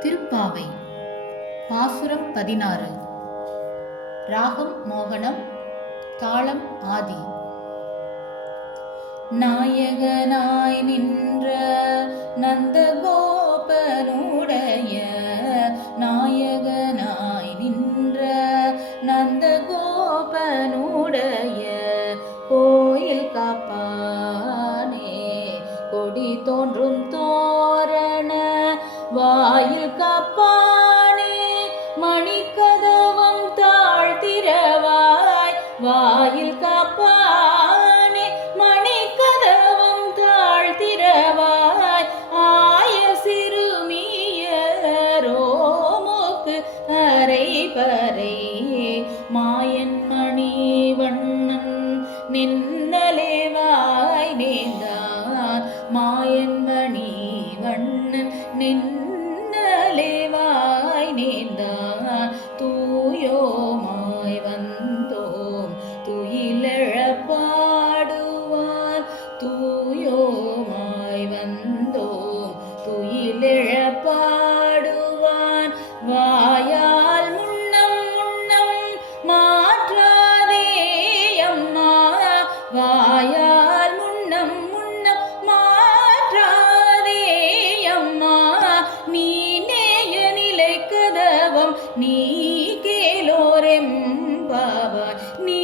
திருப்பாவை பாசுரம் பதினாறு. ராகம் மோகனம் தாளம் ஆதி. நாயகனாய் நின்ற நந்தகோபனுடைய நாயகனாய் நின்ற நந்தகோபனுடைய கோயில் காப்பானே கொடி தோன்றும் அரை பறை மாயன் மணி வண்ணன் நின்னலேவாய் நேர்ந்தார் மாயன் மணி வண்ணன் நின்னலேவாய் நேர்ந்தார் தூயோமாய் வந்தோம் துயிலழப்பாடுவார். தூயோமாய் வந்தோம் துயிலழப்பார் வாயால் முன்னம் முன்னம் மாற்றாதே அம்மா. நீ நேய நிலை கதவம் நீ கேலோரெம் பாவா. நீ